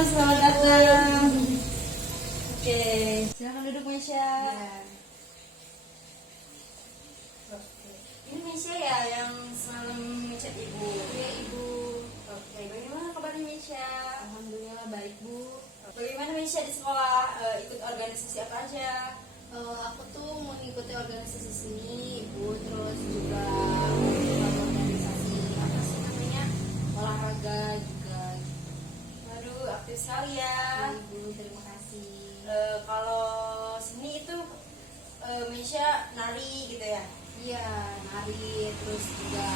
selamat datang. Oke, silakan duduk Mesya. Oke, ini Mesya ya yang semalam ngechat ibu. Iya ibu. Oke, bagaimana kabarnya Mesya? Alhamdulillah baik bu. Bagaimana Mesya di sekolah? Ikut organisasi apa aja? Aku tuh mengikuti organisasi seni ibu, terus juga organisasi apa sih namanya olahraga juga. Waduh, aktif sekali Ya, ya. ibu terima kasih. Kalau seni itu Mesya nari gitu ya? Iya nari, terus juga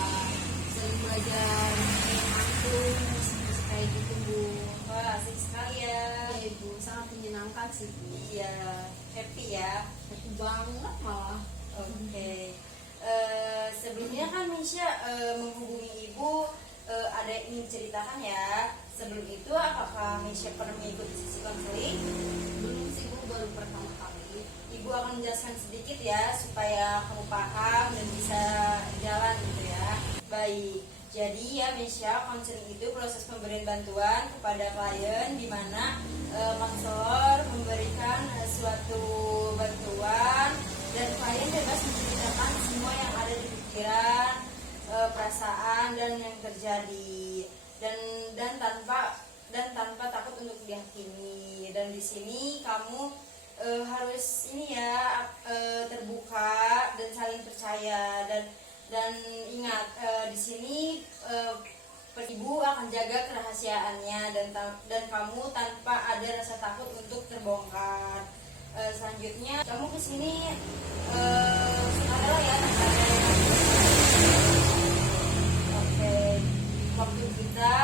sering belajar main angklung, musik kayak gitu bu. Wah, asik sekali ya. Iya ibu, sangat menyenangkan sih bu. Iya, happy ya. Aku banget malah. Oke. Sebelumnya kan Mesya menghubungi ibu, ada yang ingin ceritakan ya. Sebelum itu apakah Mesya pernah mengikuti sesi konseling? Belum sih bu, baru pertama kali. Ibu akan menjelaskan sedikit ya supaya kamu paham dan bisa jalan gitu ya. Baik. Jadi ya Mesya, konseling itu proses pemberian bantuan kepada klien di mana konselor memberikan suatu bantuan dan klien bebas menceritakan semua yang ada di pikiran, perasaan dan yang terjadi dan tanpa takut untuk dihakimi. Dan di sini kamu harus ini ya terbuka dan saling percaya dan ingat di sini ibu akan jaga kerahasiaannya dan kamu tanpa ada rasa takut untuk terbongkar. Selanjutnya kamu kesini sukarela ya tanpa ada oke. Waktu kita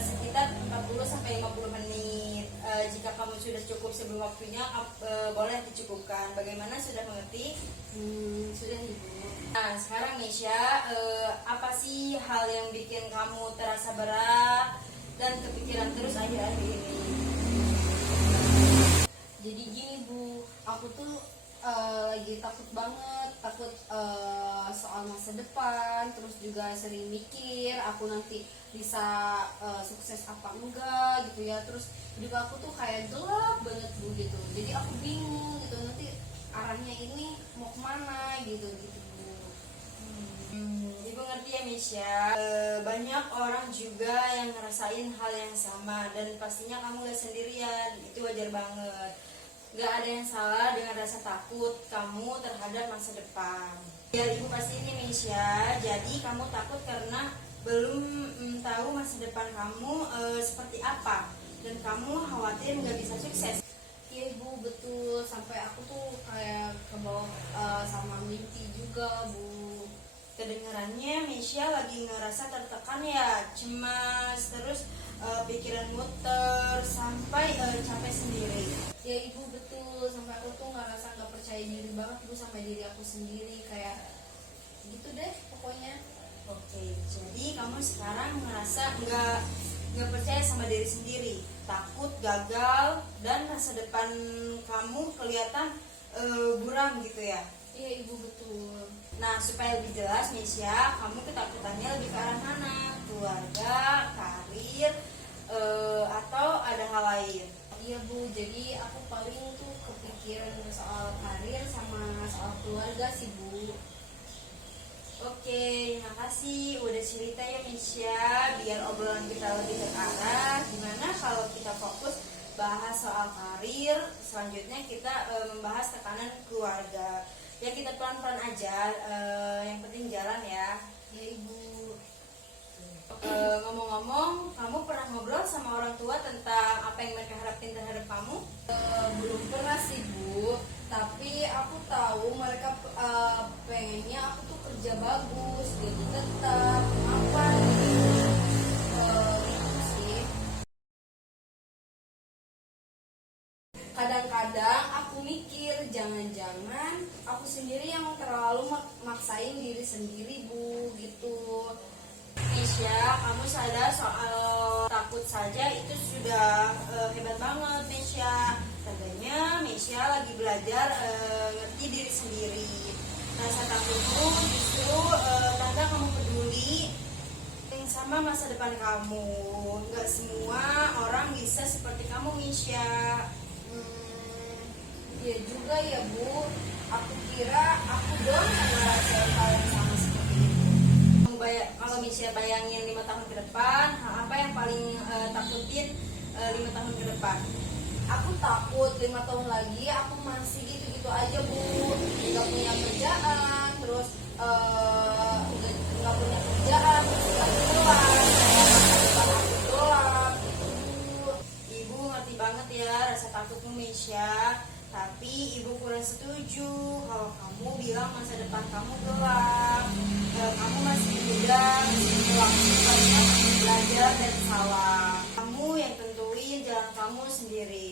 sekitar 40-50 menit. Jika kamu sudah cukup sebelum waktunya boleh dicukupkan. Bagaimana, sudah mengerti? Sudah ibu. Nah, sekarang Mesya, apa sih hal yang bikin kamu terasa berat dan kepikiran terus akhir-akhir ini? Jadi gini bu, aku tuh lagi takut banget, takut soal masa depan, terus juga sering mikir aku nanti bisa sukses apa enggak gitu ya. Terus juga aku tuh kayak gelap banget bu gitu, jadi aku bingung gitu nanti arahnya ini mau kemana gitu bu. Ibu ngerti ya Mesya. Banyak orang juga yang ngerasain hal yang sama dan pastinya kamu gak sendirian. Itu wajar banget. Gak ada yang salah dengan rasa takut kamu terhadap masa depan. Biar ibu pasti ini Mesya, jadi kamu takut karena belum tahu masa depan kamu seperti apa dan kamu khawatir gak bisa sukses. Iya ibu betul, sampai aku tuh kayak kebawa sama mimpi juga bu. Kedengarannya Mesya lagi ngerasa tertekan ya, cemas, terus pikiran muter sampai capek sendiri. Ya ibu betul, sampai aku tuh ngerasa nggak percaya diri banget bu sama diri aku sendiri, kayak gitu deh pokoknya. Oke, jadi kamu sekarang ngerasa nggak percaya sama diri sendiri, takut gagal dan masa depan kamu kelihatan buram gitu ya. Iya ibu betul. Nah, supaya lebih jelas Mesya, kamu ketakutannya lebih ke arah mana? Keluarga, karir, atau ada hal lain? Iya bu, jadi aku paling tuh kepikiran soal karir sama soal keluarga sih bu. Oke, makasih udah cerita ya Mesya, biar obrolan kita lebih terarah. Gimana kalau kita fokus bahas soal karir, selanjutnya kita membahas tekanan keluarga. Ya kita pelan-pelan aja, yang penting jalan ya. Ya ibu. Ngomong-ngomong, kamu pernah ngobrol sama orang tua tentang apa yang mereka harapin terhadap kamu? Belum pernah sih bu, tapi aku tahu mereka pengennya aku tuh kerja bagus, gaji tetap, mapan gitu. Itu sih. Kadang-kadang aku mikir jangan-jangan aku sendiri yang terlalu maksain diri sendiri bu gitu. Mesya, kamu sadar soal takut saja itu sudah hebat banget Mesya. Tandanya Mesya lagi belajar ngerti diri sendiri. Rasa takutmu justru tanda kamu peduli sama sama masa depan kamu. Nggak semua orang bisa seperti kamu, Misha. Ya juga ya Bu, aku kira aku doang yang ngerasain hal yang sama seperti itu. Kalau Misha bayangin 5 tahun ke depan, hal apa yang paling takutin 5 tahun ke depan? Aku takut 5 tahun lagi aku masih gitu-gitu aja Bu, nggak punya kerjaan, terus nggak punya kerjaan, terus nggak pulang, masa depan aku gelap gitu. Ibu ngerti banget ya rasa takutmu, Misha. Tapi ibu kurang setuju kalau kamu bilang masa depan kamu gelap. Kamu masih muda, masih punya waktu banyak untuk belajar dan salah. Kamu yang tentuin jalan kamu sendiri.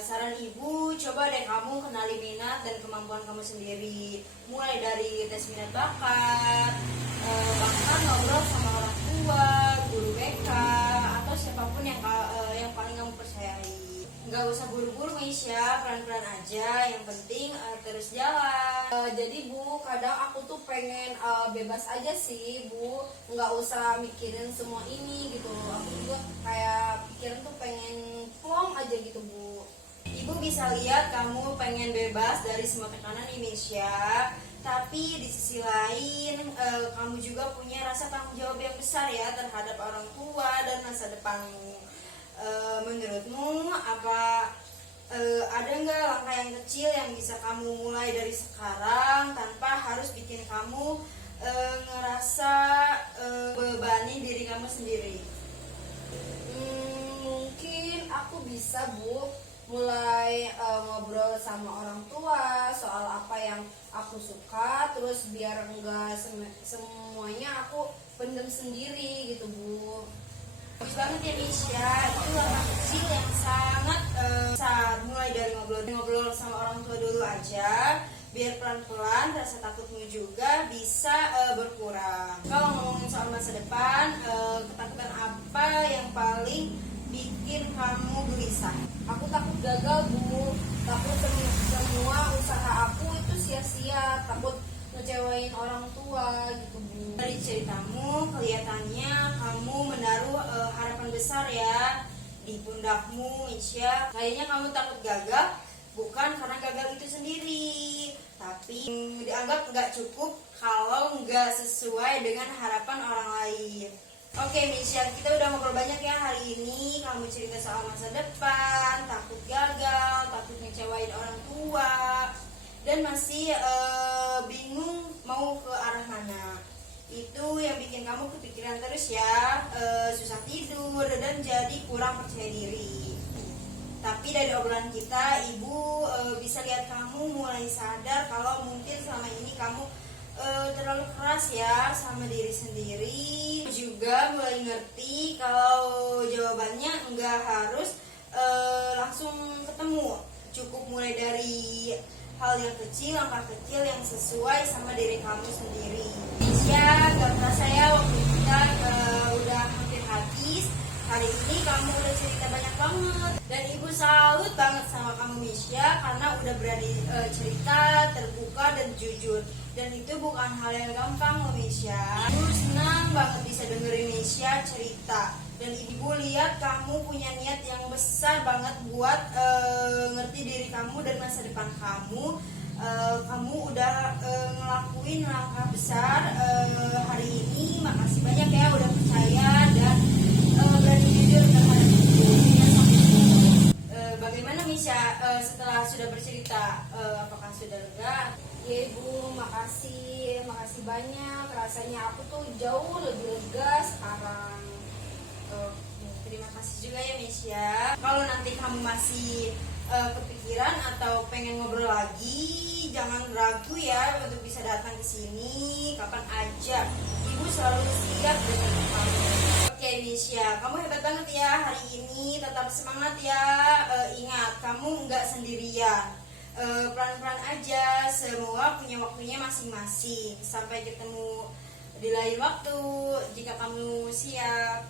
Saran ibu, coba deh kamu kenali minat dan kemampuan kamu sendiri. Mulai dari tes minat bakat, bahkan ngobrol sama orang tua, guru BK, atau siapapun yang paling kamu percayai. Nggak usah buru-buru, Misha, pelan-pelan aja. Yang penting terus jalan. Jadi Bu, kadang aku tuh pengen bebas aja sih Bu, nggak usah mikirin semua ini gitu. Aku juga kayak pikiran tuh pengen plong aja gitu Bu. Ibu bisa lihat kamu pengen bebas dari semua tekanan nih, Misha. Tapi di sisi lain kamu juga punya rasa tanggung jawab yang besar ya terhadap orang tua dan masa depanmu. Menurutmu ada nggak langkah yang kecil yang bisa kamu mulai dari sekarang tanpa harus bikin kamu ngerasa bebanin diri kamu sendiri? Mungkin aku bisa Bu mulai ngobrol sama orang tua soal apa yang aku suka, terus biar enggak semuanya aku pendem sendiri gitu Bu. Bagus banget ya, Misha. Itu langkah kecil yang sangat besar. Mulai dari ngobrol sama orang tua dulu aja, biar pelan-pelan rasa takutmu juga bisa berkurang. Kalau ngomongin soal masa depan, ketakutan apa yang paling bikin kamu gelisah? Aku takut gagal Bu, takut semua usaha aku itu sia-sia, takut ngecewain orang tua gitu Bu. Dari ceritamu kelihatannya kamu menaruh harapan besar ya di pundakmu, Misha. Kayaknya kamu takut gagal bukan karena gagal itu sendiri, tapi dianggap nggak cukup kalau nggak sesuai dengan harapan orang lain. Oke, Misha, kita udah ngobrol banyak ya hari ini. Kamu cerita soal masa depan, takut gagal, takut ngecewain orang tua, dan masih bingung mau ke arah mana. Itu yang bikin kamu kepikiran terus ya, susah tidur dan jadi kurang percaya diri. Tapi dari obrolan kita, ibu bisa lihat kamu mulai sadar kalau mungkin selama ini kamu terlalu keras ya sama diri sendiri. Juga mulai ngerti kalau jawabannya nggak harus langsung ketemu. Cukup mulai dari hal yang kecil, langkah kecil yang sesuai sama diri kamu sendiri. Misha, gak terasa ya waktu kita udah hampir habis. Hari ini kamu udah cerita banyak banget, dan ibu salut banget sama kamu, Misha, karena udah berani cerita, terbuka dan jujur. Dan itu bukan hal yang gampang loh, Misha. Ibu senang banget bisa dengerin Misha cerita. Dan ibu lihat kamu punya niat yang besar banget buat ngerti diri kamu dan masa depan kamu. Kamu udah ngelakuin langkah besar hari ini. Makasih banyak ya udah percaya dan berani jujur terhadap ibu. Bagaimana Misha setelah sudah bercerita? Apakah sudah lega? Ya Ibu, makasih banyak. Rasanya aku tuh jauh lebih lega sekarang. Terima kasih juga ya, Misha. Kalau nanti kamu masih kepikiran atau pengen ngobrol lagi, jangan ragu ya untuk bisa datang ke sini kapan aja. Ibu selalu siap dengan kamu. Oke, Misha, kamu hebat banget ya hari ini. Tetap semangat ya. Ingat, kamu nggak sendirian. Pelan-pelan aja. Semua punya waktunya masing-masing. Sampai ketemu di lain waktu jika kamu siap.